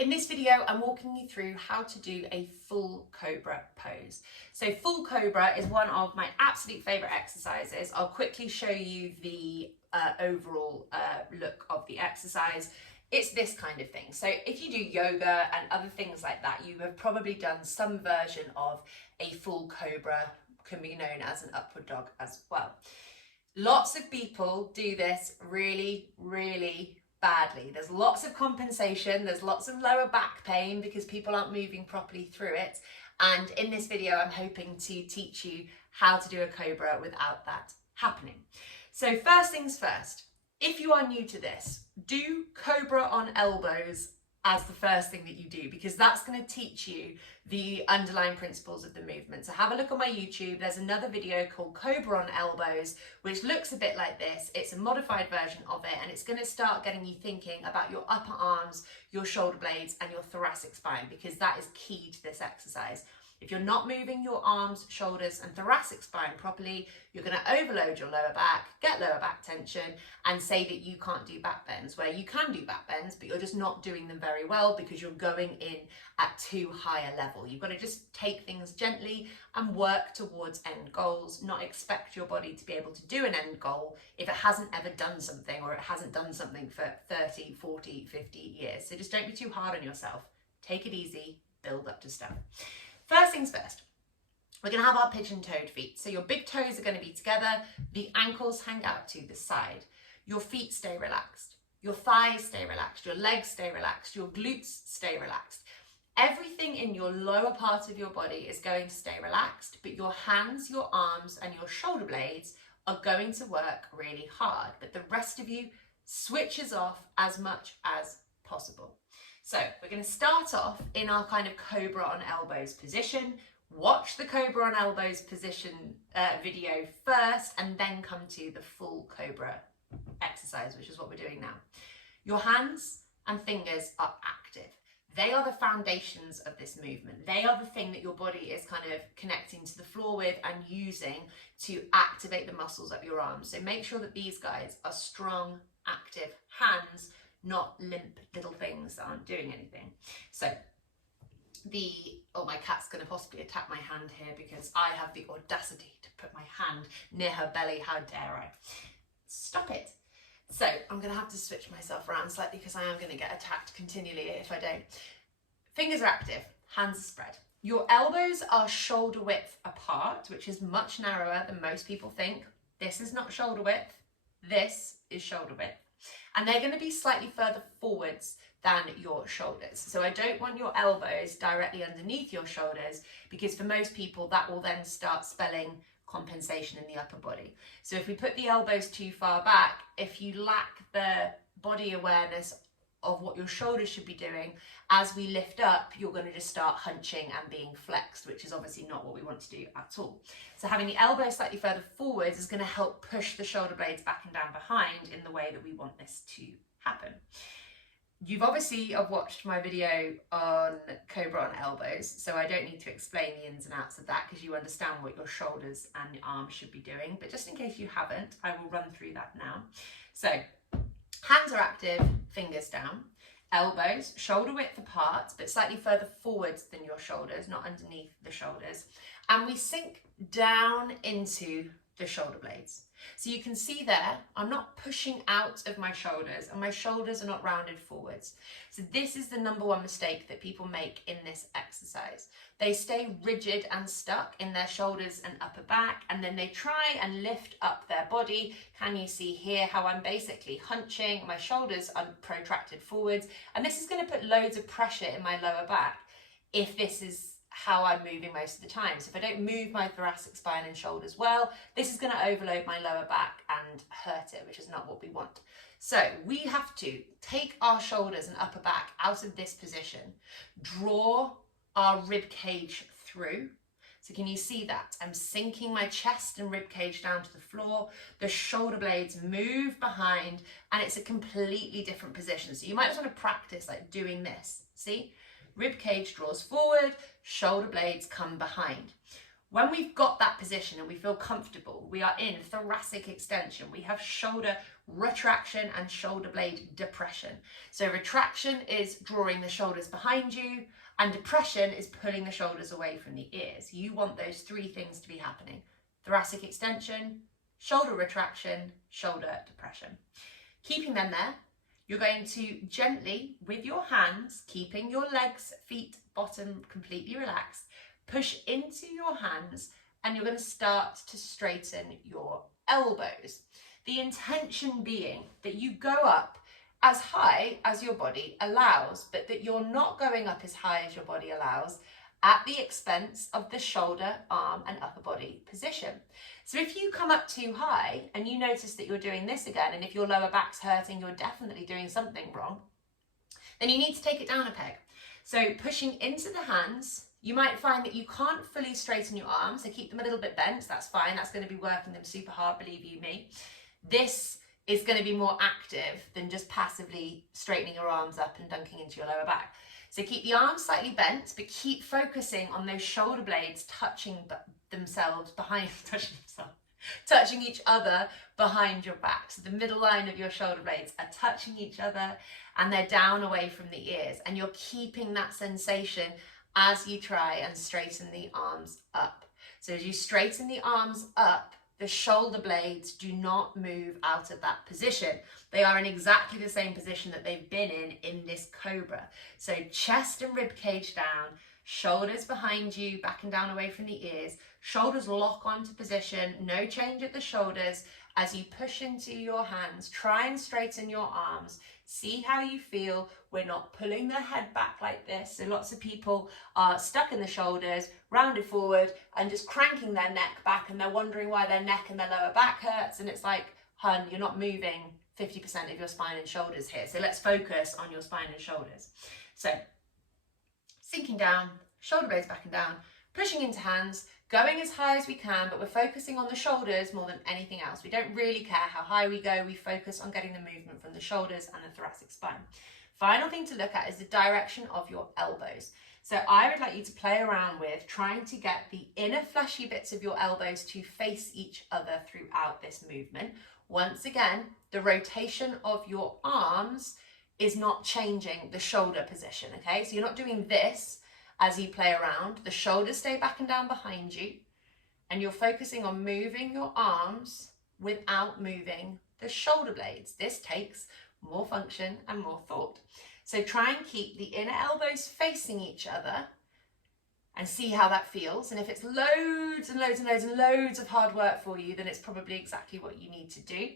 In this video, I'm walking you through how to do a full Cobra pose. So full Cobra is one of my absolute favorite exercises. I'll quickly show you the overall look of the exercise. It's this kind of thing. So if you do yoga and other things like that, you have probably done some version of a full Cobra, can be known as an upward dog as well. Lots of people do this really badly. There's lots of compensation, there's lots of lower back pain because people aren't moving properly through it. And in this video, I'm hoping to teach you how to do a Cobra without that happening. So first things first, if you are new to this, do Cobra on elbows as the first thing that you do, because that's going to teach you the underlying principles of the movement. So have a look on my YouTube. There's another video called Cobra on elbows, which looks a bit like this. It's a modified version of it, and it's going to start getting you thinking about your upper arms, your shoulder blades, and your thoracic spine, because that is key to this exercise. If you're not moving your arms, shoulders, and thoracic spine properly, you're going to overload your lower back, get lower back tension, and say that you can't do back bends, where you can do back bends, but you're just not doing them very well because you're going in at too high a level. You've got to just take things gently and work towards end goals, not expect your body to be able to do an end goal if it hasn't ever done something, or it hasn't done something for 30, 40, 50 years. So just don't be too hard on yourself. Take it easy, build up to stuff. First things first, we're going to have our pigeon-toed feet. So your big toes are going to be together, the ankles hang out to the side, your feet stay relaxed, your thighs stay relaxed, your legs stay relaxed, your glutes stay relaxed. Everything in your lower part of your body is going to stay relaxed, but your hands, your arms, and your shoulder blades are going to work really hard, but the rest of you switches off as much as possible. So we're going to start off in our kind of Cobra on elbows position. Watch the Cobra on elbows position video first, and then come to the full Cobra exercise, which is what we're doing now. Your hands and fingers are active. They are the foundations of this movement. They are the thing that your body is kind of connecting to the floor with and using to activate the muscles of your arms. So make sure that these guys are strong, active hands, not limp little things that aren't doing anything. So my cat's going to possibly attack my hand here because I have the audacity to put my hand near her belly. How dare I? Stop it. So I'm going to have to switch myself around slightly because I am going to get attacked continually if I don't. Fingers are active, hands are spread. Your elbows are shoulder width apart, which is much narrower than most people think. This is not shoulder width. This is shoulder width. And they're going to be slightly further forwards than your shoulders. So I don't want your elbows directly underneath your shoulders, because for most people that will then start spelling compensation in the upper body. So if we put the elbows too far back, if you lack the body awareness of what your shoulders should be doing, as we lift up, you're going to just start hunching and being flexed, which is obviously not what we want to do at all. So having the elbows slightly further forwards is going to help push the shoulder blades back and down behind in the way that we want this to happen. You've obviously watched my video on Cobra on elbows, so I don't need to explain the ins and outs of that because you understand what your shoulders and your arms should be doing. But just in case you haven't, I will run through that now. So hands are active, fingers down, elbows shoulder width apart, but slightly further forwards than your shoulders, not underneath the shoulders. And we sink down into the shoulder blades. So you can see there, I'm not pushing out of my shoulders, and my shoulders are not rounded forwards. So this is the number one mistake that people make in this exercise. They stay rigid and stuck in their shoulders and upper back, and then they try and lift up their body. Can you see here how I'm basically hunching? My shoulders are protracted forwards, and this is going to put loads of pressure in my lower back if this is how I'm moving most of the time. So if I don't move my thoracic spine and shoulders well, this is going to overload my lower back and hurt it, which is not what we want. So we have to take our shoulders and upper back out of this position, draw our rib cage through. So can you see that? I'm sinking my chest and rib cage down to the floor. The shoulder blades move behind, and it's a completely different position. So you might just want to practice like doing this. See? Rib cage draws forward, shoulder blades come behind. When we've got that position and we feel comfortable, we are in thoracic extension. We have shoulder retraction and shoulder blade depression. So retraction is drawing the shoulders behind you, and depression is pulling the shoulders away from the ears. You want those three things to be happening: thoracic extension, shoulder retraction, shoulder depression. Keeping them there, you're going to gently, with your hands, keeping your legs, feet, bottom completely relaxed, push into your hands, and you're going to start to straighten your elbows. The intention being that you go up as high as your body allows, but that you're not going up as high as your body allows at the expense of the shoulder, arm, and upper body position. So if you come up too high and you notice that you're doing this again, and if your lower back's hurting, you're definitely doing something wrong, then you need to take it down a peg. So pushing into the hands, you might find that you can't fully straighten your arms, so keep them a little bit bent. That's fine. That's going to be working them super hard, believe you me. This is going to be more active than just passively straightening your arms up and dunking into your lower back. So keep the arms slightly bent, but keep focusing on those shoulder blades touching themselves behind, touching each other behind your back. So the middle line of your shoulder blades are touching each other and they're down away from the ears. And you're keeping that sensation as you try and straighten the arms up. So as you straighten the arms up, the shoulder blades do not move out of that position. They are in exactly the same position that they've been in this Cobra. So chest and rib cage down, shoulders behind you, back and down away from the ears, shoulders lock onto position, no change at the shoulders. As you push into your hands, try and straighten your arms. See how you feel. We're not pulling the head back like this. So lots of people are stuck in the shoulders, rounded forward, and just cranking their neck back, and they're wondering why their neck and their lower back hurts. And it's like, hun, you're not moving 50% of your spine and shoulders here. So let's focus on your spine and shoulders. So sinking down, shoulder blades back and down, pushing into hands, going as high as we can, but we're focusing on the shoulders more than anything else. We don't really care how high we go. We focus on getting the movement from the shoulders and the thoracic spine. Final thing to look at is the direction of your elbows. So I would like you to play around with trying to get the inner fleshy bits of your elbows to face each other throughout this movement. Once again, the rotation of your arms is not changing the shoulder position, okay? So you're not doing this as you play around. The shoulders stay back and down behind you, and you're focusing on moving your arms without moving the shoulder blades. This takes more function and more thought. So try and keep the inner elbows facing each other and see how that feels. And if it's loads and loads and loads and loads of hard work for you, then it's probably exactly what you need to do.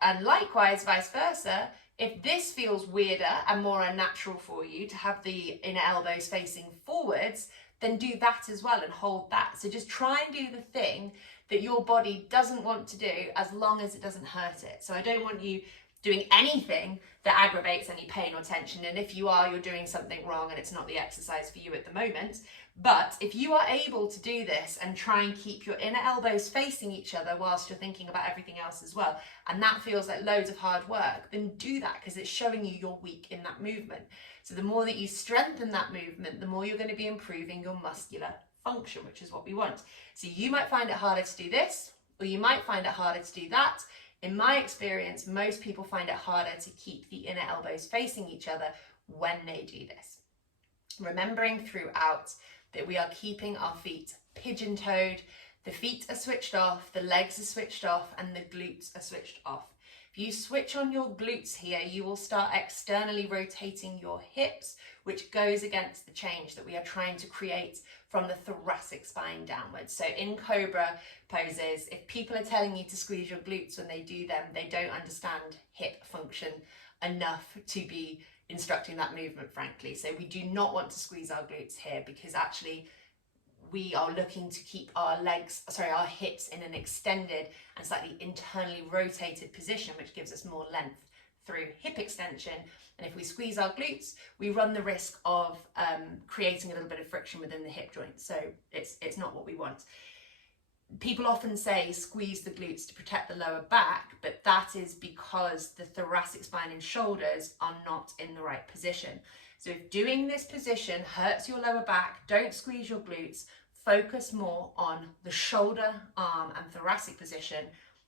And likewise, vice versa, if this feels weirder and more unnatural for you to have the inner elbows facing forwards, then do that as well and hold that. So just try and do the thing that your body doesn't want to do as long as it doesn't hurt it. So I don't want you doing anything that aggravates any pain or tension. And if you are, you're doing something wrong and it's not the exercise for you at the moment. But if you are able to do this and try and keep your inner elbows facing each other whilst you're thinking about everything else as well, and that feels like loads of hard work, then do that, because it's showing you you're weak in that movement. So the more that you strengthen that movement, the more you're going to be improving your muscular function, which is what we want. So you might find it harder to do this, or you might find it harder to do that. In my experience, most people find it harder to keep the inner elbows facing each other when they do this. Remembering throughout that we are keeping our feet pigeon-toed, the feet are switched off, the legs are switched off, and the glutes are switched off. If you switch on your glutes here, you will start externally rotating your hips, which goes against the change that we are trying to create from the thoracic spine downwards. So in Cobra poses, if people are telling you to squeeze your glutes when they do them, they don't understand hip function enough to be instructing that movement, frankly. So we do not want to squeeze our glutes here, because actually we are looking to keep our hips in an extended and slightly internally rotated position, which gives us more length through hip extension. And if we squeeze our glutes, we run the risk of creating a little bit of friction within the hip joint. So it's not what we want. People often say squeeze the glutes to protect the lower back, but that is because the thoracic spine and shoulders are not in the right position. So if doing this position hurts your lower back, don't squeeze your glutes. focus more on the shoulder, arm and thoracic position,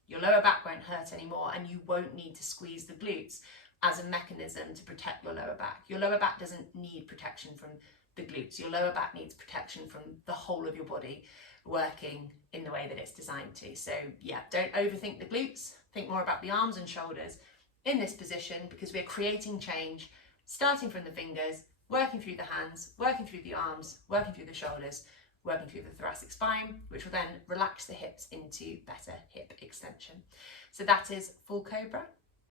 your lower back won't hurt anymore and you won't need to squeeze the glutes as a mechanism to protect your lower back. Your lower back doesn't need protection from the glutes. Your lower back needs protection from the whole of your body working in the way that it's designed to. So yeah, don't overthink the glutes. Think more about the arms and shoulders in this position, because we're creating change, starting from the fingers, working through the hands, working through the arms, working through the shoulders, working through the thoracic spine, which will then relax the hips into better hip extension. So that is full cobra.